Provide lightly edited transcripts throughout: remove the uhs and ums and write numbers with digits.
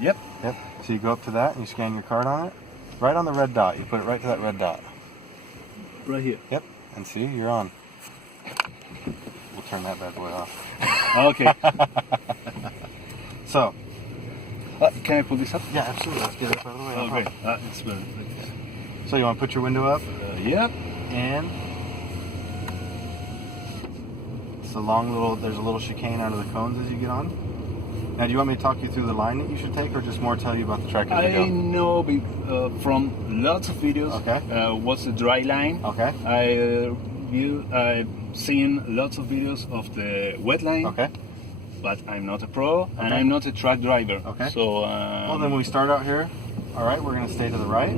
Yep. Yep. So you go up to that and you scan your card on it. Right on the red dot. You put it right to that red dot. Right here. Yep. And see, you're on. We'll turn that bad boy off. Okay. So. Can I pull this up? Yeah, absolutely. Let's get it out of the way. Okay. It's better. Okay. So you want to put your window up? Yep. And it's a long little, there's a little chicane out of the cones as you get on. Now, do you want me to talk you through the line that you should take, or just more tell you about the track as we go? I know from lots of videos. Okay. What's the dry line? Okay. I've seen lots of videos of the wet line. Okay. But I'm not a pro, and Okay. I'm not a track driver. Okay. So. Well, then we start out here. All right, we're going to stay to the right,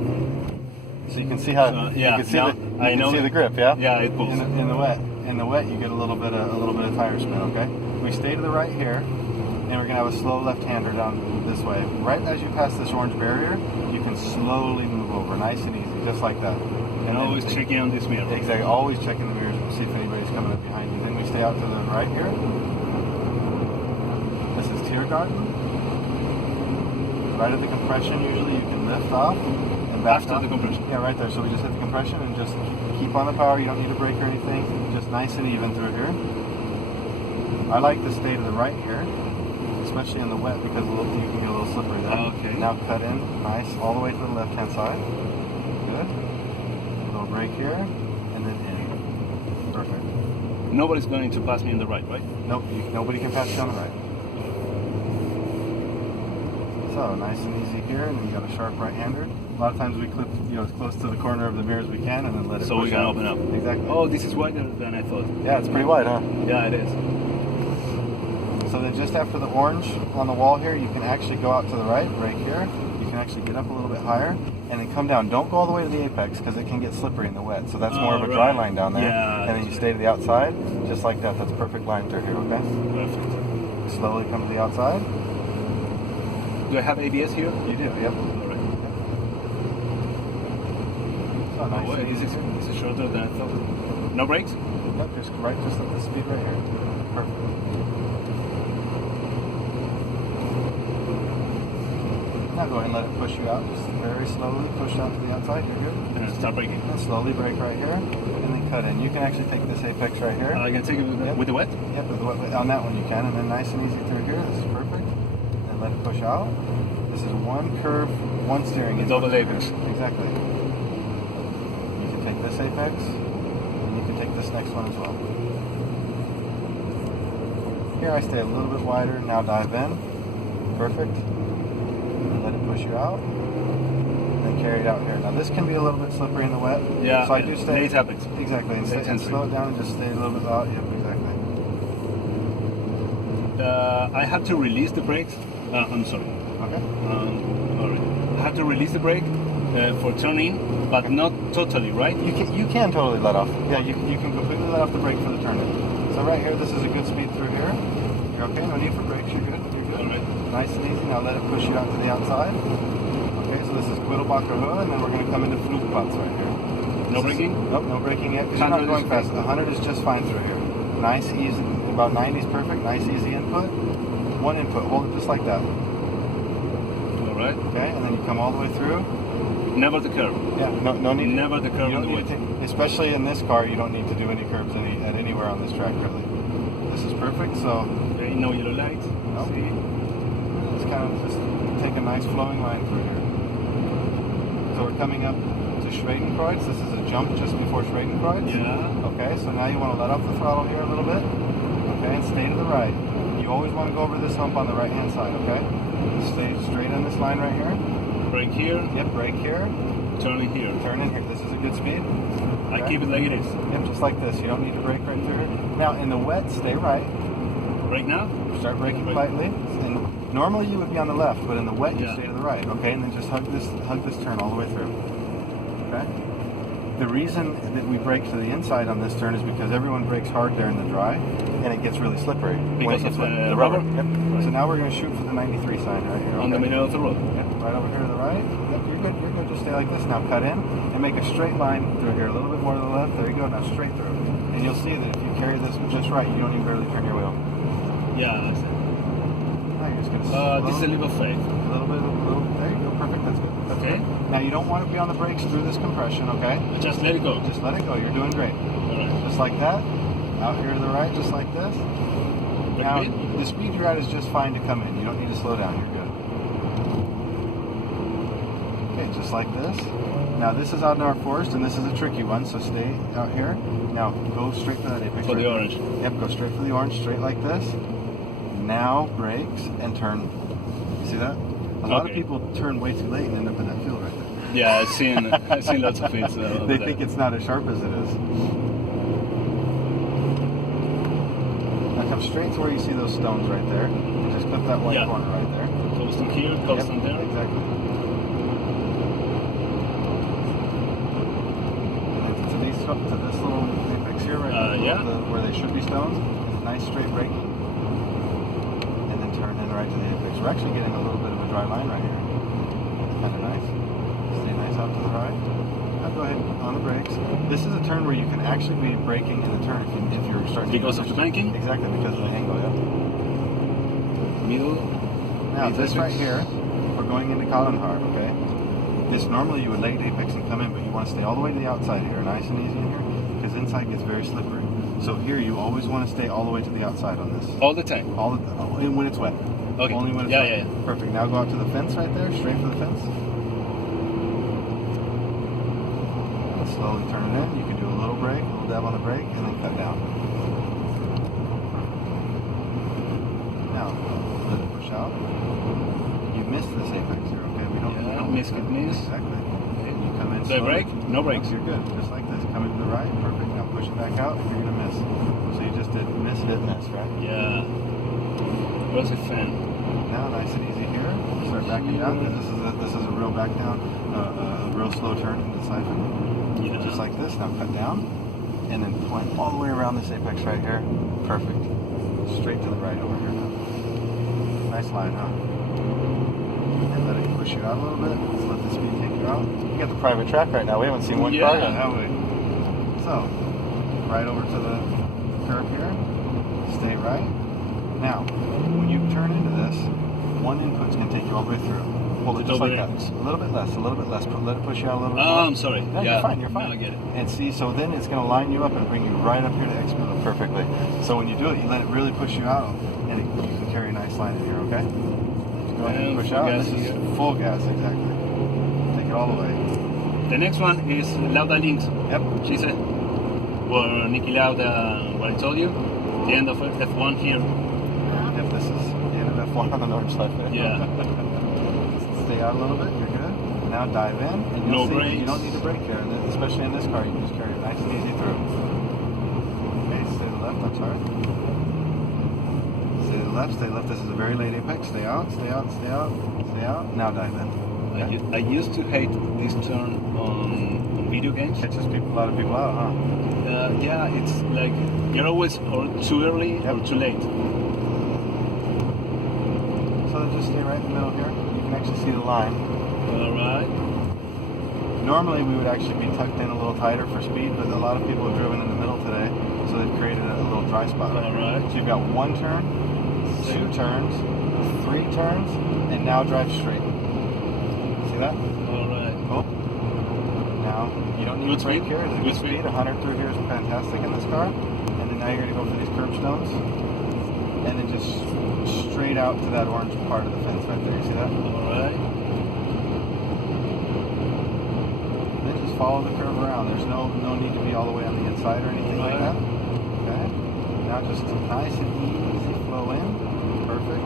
so you can see how yeah, you can see now I know the grip. Yeah. Yeah, it pulls. In the wet, you get a little bit of tire spin. Okay. We stay to the right here. And we're going to have a slow left-hander down this way. Right as you pass this orange barrier, you can slowly move over, nice and easy, just like that. And always checking on this mirror. Exactly, always checking the mirrors to see if anybody's coming up behind you. Then we stay out to the right here. This is Tiergarten. Right at the compression, usually you can lift off and back After off. the compression. Yeah, right there. So we just hit the compression and just keep on the power. You don't need a brake or anything. Just nice and even through here. I like to stay to the right here, especially in the wet, because you can get a little slippery there. Okay. Now cut in, nice, all the way to the left-hand side. Good. A little brake here, and then in. Perfect. Nobody's going to pass me on the right, right? Nope, nobody can pass you on the right. So, nice and easy here, and then you got a sharp right-hander. A lot of times we clip, as close to the corner of the mirror as we can, and then let it So push we can out. open up. Exactly. Oh, this is wider than I thought. Yeah, it's pretty wide, huh? Yeah, it is. So then just after the orange on the wall here, you can actually go out to the right, right here. You can actually get up a little bit higher and then come down. Don't go all the way to the apex because it can get slippery in the wet. So that's more of a dry line down there. Yeah, and then you stay to the outside, just like that. That's a perfect line through here, okay? Perfect. Slowly come to the outside. Do I have ABS here? You do, yep. All right. So nice. Oh, wait, this is shorter than I thought. No brakes? Yep, just at the speed right here. Perfect. Now go ahead and let it push you out. Just very slowly push out to the outside. You're good. And start braking. And slowly brake right here, and then cut in. You can actually take this apex right here. I can take it with the wet? Yep, on that one you can, and then nice and easy through here. This is perfect. And let it push out. This is one curve, one steering. Double apex. Exactly. You can take this apex, and you can take this next one as well. Here I stay a little bit wider. Now dive in. Perfect. And let it push you out. And then carry it out here. Now this can be a little bit slippery in the wet. Yeah. So I do stay. Late happens. Exactly. And slow it down and just stay a little bit out. Yep, exactly. I have to release the brakes. I'm sorry. Okay. All right. I have to release the brake for turning, but not totally, right? You can totally let off. Yeah, you can completely let off the brake for the turn in. So right here, this is a good speed through here. You're okay. No need for brakes. You're good. You're good. All right. Nice and easy. Now let it push you out to the outside. Okay. So this is Quiddelbacher Höhe, and then we're going to come into Flugplatz right here. No braking? Nope. No braking yet because you're not going fast. 100 is just fine through here. Nice, easy. About 90 is perfect. Nice, easy input. One input. Hold it just like that. All right. Okay. And then you come all the way through. Never the curve. Yeah. No need. Never the curve You on don't the need way. to especially in this car, you don't need to do any curbs at anywhere on this track, really. This is perfect, so... There ain't no yellow light. Nope. See? Let's kind of just take a nice flowing line through here. So we're coming up to Schwedenkreuz. This is a jump just before Schwedenkreuz. Yeah. Okay, so now you want to let off the throttle here a little bit. Okay, and stay to the right. You always want to go over this hump on the right-hand side, okay? Stay straight on this line right here. Brake here. Yep, brake here. Turning here. Turn in here. This is a good speed. I keep it like it is. Yep, just like this. You don't need to brake right through here. Now, in the wet, stay right. Brake now? Start braking lightly. And normally you would be on the left, but in the wet, you stay to the right. Okay, and then just hug this turn all the way through. Okay? The reason that we brake to the inside on this turn is because everyone brakes hard there in the dry, and it gets really slippery. Because of the rubber. rubber? Yep. Right. So now we're going to shoot for the 93 sign right here. On the middle of the road. Yep, right over here to the right. Yep, you're good. You're good. Just stay like this. Now cut in and make a straight line through here. A little bit more to the left. There you go. Now straight through. And you'll see that if you carry this just right, you don't even barely turn your wheel. Yeah, that's it. Now you're just going to This is a leap of faith. a little bit, there you go, perfect, that's good. That's Okay. good. Now you don't want to be on the brakes through this compression, okay? Just let it go. Just let it go, you're doing great. Alright. Just like that, out here to the right, just like this. Now, Repeat. the speed you're at is just fine to come in. You don't need to slow down, you're good. Okay, just like this. Now this is out in our forest, and this is a tricky one, so stay out here. Now go straight for that apex. For the right orange. there. Yep, go straight for the orange, straight like this. Now brakes and turn. You see that? A lot of Okay. people turn way too late and end up in that field right there. Yeah, I've seen lots of it. They think it's not as sharp as it is. Now come straight to where you see those stones right there. And just clip that white Yeah. corner right there. Coasting here, coasting Yep, there. exactly. And then to this little apex here, right yeah. where they should be stones. Nice straight braking. And then turn in right to the apex. We're actually getting a little bit of a dry line right here. Kind of nice. Stay nice out to the right. Now go ahead on the brakes. This is a turn where you can actually be braking in the turn if you're starting Because to of the banking? Exactly, because of the angle, yeah. Middle. Now These this apex. right here, we're going into Collinhard, okay? This normally you would lay apex and come in, but you want to stay all the way to the outside here, nice and easy in here, because inside gets very slippery. So here you always want to stay all the way to the outside on this. All the time. When it's wet. Okay. Only when it's Yeah, wet. yeah, yeah. Perfect. Now go out to the fence right there, straight for the fence. And slowly turn it in. You can do a little brake, a little dab on the brake, and then cut down. Now, let it push out. You missed this apex here, okay? We don't Miss, that. miss. Exactly. And you come in Do I slowly. brake? No brakes. You're good. Just like this. Come into the right. Perfect. Now push it back out. You're going to miss. So you just did miss, hit, miss, right? Yeah. Was a fan. Now, nice and easy here. Start backing down because this is a real back down, a real slow turn into the siphon. Yeah. Just like this. Now cut down, and then point all the way around this apex right here. Perfect. Straight to the right over here now. Nice line, huh? And let it push you out a little bit. Let's let the speed take you out. We got the private track right now. We haven't seen one car yet, have we? So, right over to the curb here. Stay right. Now, when you turn into this, one input's going to take you all the way through. Hold it just like that. A little bit less, a little bit less. Let it push you out a little bit more. Oh, I'm sorry. No, Yeah. you're fine, you're fine. Now I get it. And see, so then it's going to line you up and bring you right up here to X-Move perfectly. So when you do it, you let it really push you out, and you can carry a nice line in here, okay? Go ahead and push full out. gas This is here. full gas, exactly. Take it all the way. The next one is Lauda Links. Yep. She said, where Niki Lauda, what I told you, the end of F1 here. Yep, this is the end of F1 on the Nordschleife there. Yeah. Stay out a little bit, you're good. Now dive in, and you'll No see brakes. you don't need to brake there, and especially in this car, you can just carry it nice and easy through. Okay, stay to the left, I'm sorry. Stay to the left, stay left. This is a very late apex. Stay out, stay out, stay out, stay out. Now dive in. Okay. I used to hate this turn on video games. Catches a lot of people out, huh? Yeah, it's like you're always or too early or too late. So just stay right in the middle here. You can actually see the line. Alright. Normally we would actually be tucked in a little tighter for speed, but a lot of people have driven in the middle today, so they've created a little dry spot right here. Alright. So you've got one turn, two turns, three turns, and now drive straight. See that? Alright. Cool. Now, you don't need Good to brake speed. here. There's Good good speed. speed. 100 through here is fantastic in this car. And then now you're going to go for these curbstones. And then just straight out to that orange part of the fence right there. You see that? Alright. Then just follow the curve around. There's no need to be all the way on the inside or anything like that. Okay. Now just nice and easy flow in. Perfect.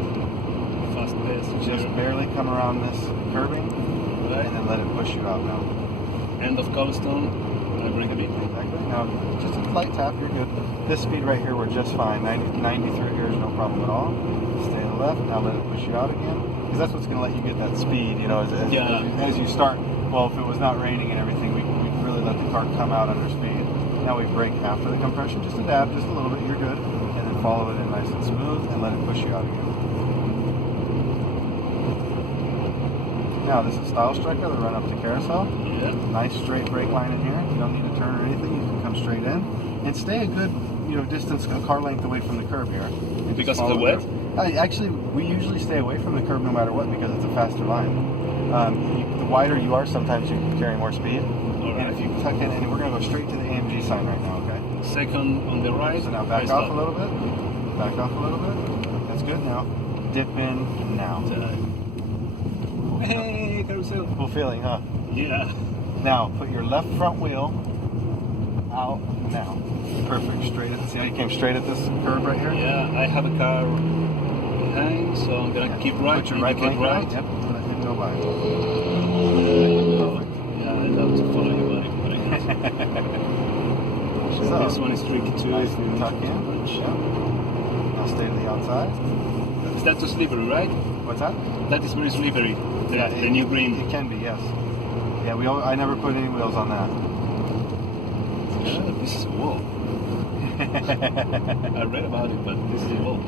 Fast pace. Just barely come around this curbing. Right. And then let it push you out now. End of cobblestone. I bring a bit. Exactly. Now, just a light tap, you're good. This speed right here, we're just fine. 90 through here is no problem at all. Stay to the left. Now let it push you out again. Because that's what's going to let you get that speed, you know, as you start. Well, if it was not raining and everything, we really let the car come out under speed. Now we brake after the compression, just a dab, just a little bit, you're good. And then follow it in nice and smooth and let it push you out again. Now, this is Style Striker, the run up to carousel. Yeah. Nice straight brake line in here. You don't need to turn or anything. You can come straight in. And stay a good distance, a car length away from the curb here. And just Because of the follow wet? through. Actually, we usually stay away from the curb no matter what because it's a faster line. The wider you are, sometimes you can carry more speed. And if you tuck in, and we're going to go straight to the AMG sign right now, okay? Second on the right. So now back off a little bit. Back off a little bit. That's good. Now dip in now. Hey, carousel. Cool feeling, huh? Yeah. Now put your left front wheel out now. Perfect. Straight at. See how you came straight at this curve right here? Yeah, I have a car behind, so I'm gonna keep right. Put your right blinker right. on. Yep. Let him go by. Perfect. Yeah, I love to follow you, buddy. So this one is tricky too. Nice if you tuck in. Yep. Now stay to the outside. Is that too slippery, right? What's that? That is very slippery. The It Nurburgring. can be, yes. Yeah, I never put any wheels on that. Yeah, this is a wall. I read about it, but this is a wall.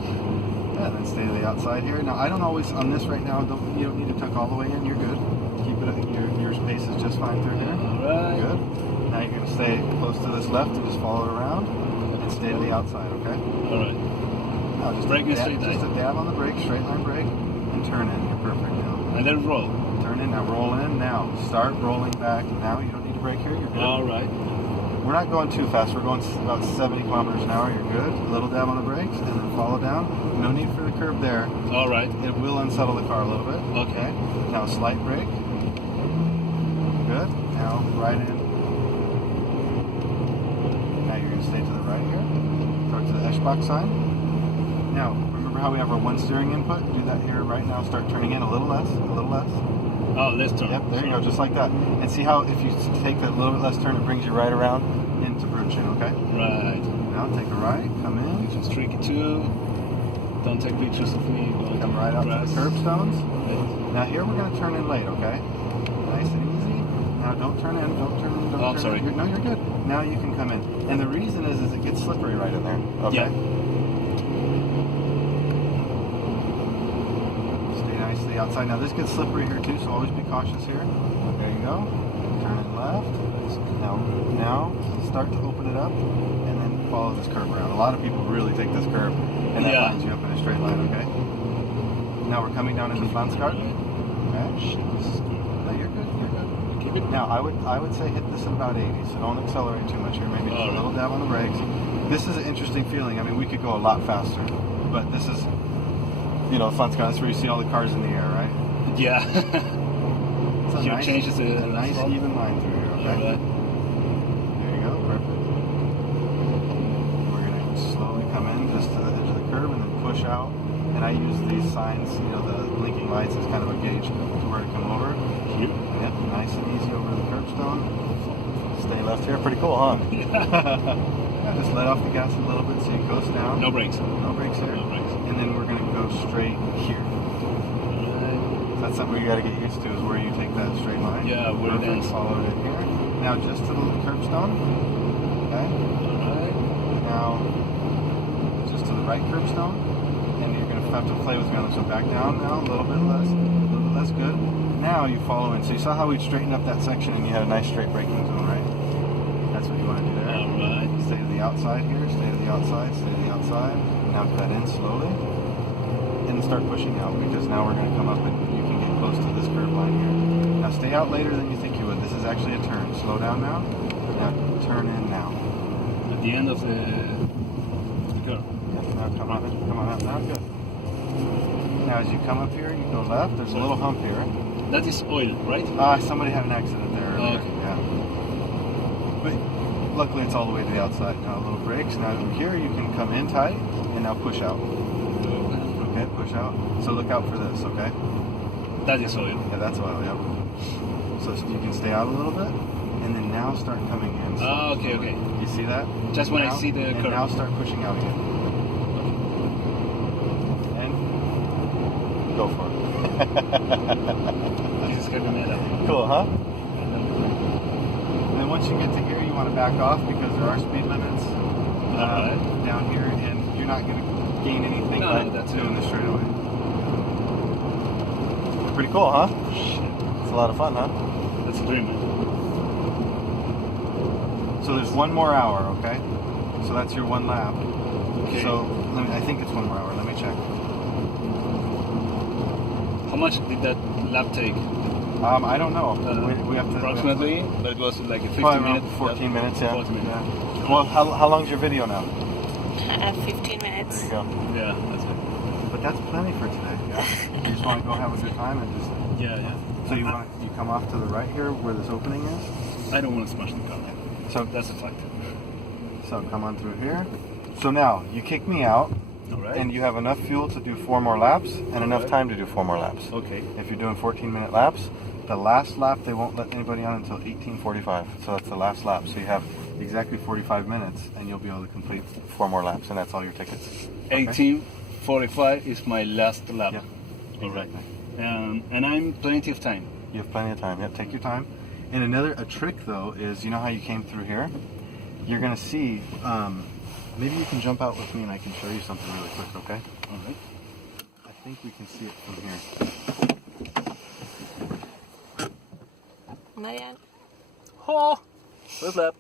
Yeah, then stay to the outside here. Now, I don't always, on this right now, you don't need to tuck all the way in. You're good. Keep it, your space is just fine through here. Alright. Good. Now you're going to stay close to this left and just follow it around and stay to the outside, okay? Alright. Now just Brake a and dab, straight just line. a dab on the brake, straight line brake, and turn in. You're perfect now. And then roll. Turn in, now roll in, now start rolling back. Now you don't need to brake here, you're good. Alright. We're not going too fast. We're going about 70 kilometers an hour. You're good. A little dab on the brakes and then follow down. No need for the curb there. Alright. It will unsettle the car a little bit. Okay. Now slight brake. Good. Now right in. Now you're going to stay to the right here. Start to the Eschbach sign. Now, remember how we have our one steering input? Do that here right now. Start turning in a little less. A little less. Oh, let's turn. Yep, there you go, just like that. And see how if you take that little bit less turn, it brings you right around into Brötchen, okay? Right. Now take a right, come in. This is tricky too. Don't take pictures of me. Come right out to the curbstones. Right. Now here we're going to turn in late, okay? Nice and easy. Now don't turn in, don't turn in, don't Oh, turn sorry. in. No, you're good. Now you can come in. And the reason is it gets slippery right in there, okay? Yeah. Stay nicely outside. Now this gets slippery here too, so always be cautious here. There you go. Turn it left. Now start to open it up and then follow this curve around. A lot of people really take this curve and that lines you up in a straight line, okay? Now we're coming down into Flanskart. Okay. No, you're good, you're good. Keep it. Now I would say hit this at about 80, so don't accelerate too much here. Maybe just a little dab on the brakes. This is an interesting feeling. I mean, we could go a lot faster, but this is, Flanskart, that's where you see all the cars in the air, right? Yeah. It's Here changes a nice even line through here, okay? Alright. There you go, perfect. We're going to slowly come in just to the edge of the curb and then push out. And I use these signs, the blinking lights as kind of a gauge to where to come over. Here. Yep, nice and easy over the curbstone. Stay left here, pretty cool, huh? Yeah, just let off the gas a little bit so you coast down. No brakes. No brakes here. No brakes. And then we're going to go straight here. That's something you got to get used to, is where you take that straight line. Yeah, where it ends. Follow it in here. Now just to the curbstone. Okay. Alright. Now just to the right curbstone. And you're going to have to play with me on this. So back down now, a little bit less. A little bit less, good. Now you follow in. So you saw how we straightened up that section and you had a nice straight braking zone, right? That's what you want to do there. Alright. Stay to the outside here. Stay to the outside. Stay to the outside. Now cut in slowly. And start pushing out, because now we're going to come up and you can get close to this curb line here. Now stay out later than you think you would. This is actually a turn. Slow down now. Now turn in now. At the end of the curve. Yes, now come on up now. Good. Now as you come up here, you go left. There's a little hump here. That is oil, right? Somebody had an accident there earlier. Okay. Yeah. But luckily it's all the way to the outside. Now little brakes. Now here you can come in tight and now push out. Okay, push out. So look out for this, okay? That is oil. Yeah, that's oil, yeah. So you can stay out a little bit, and then now start coming in. Oh, okay. You see that? Just when now, I see the and curve. now start pushing out again. And go for it. This is heavy metal. Cool, huh? And then once you get to here, you want to back off because there are speed limits down here, and you're not going to gain anything by doing this straight away. Pretty cool, huh? Shit. It's a lot of fun, huh? That's a dream, man. So there's one more hour, okay? So that's your 1 lap. Okay. So I think it's 1 more hour. Let me check. How much did that lap take? I don't know. We have to approximately, but it was like a 15 probably minutes. around 14 minutes. Yeah. 14 minutes. Yeah. Well, how long's your video now? 15 minutes. There you go. Yeah, that's it. But that's plenty for today. Yeah. You just want to go have a good time and just. Yeah. So you come off to the right here where this opening is. I don't want to smash the car. So That's a fact. So come on through here. So now you kick me out, All right. and you have enough fuel to do 4 more laps and enough right. time to do 4 more laps. Okay. If you're doing 14-minute laps, the last lap they won't let anybody on until 18:45. So that's the last lap. So you have exactly 45 minutes, and you'll be able to complete 4 more laps, and that's all your tickets. Okay? 18:45 is my last lap. Yeah. All right. Exactly. And I'm plenty of time. You have plenty of time. Yeah, take your time. And a trick though is, you know how you came through here? You're gonna see. Maybe you can jump out with me, and I can show you something really quick. Okay? All right. I think we can see it from here. Marianne. Oh, first lap.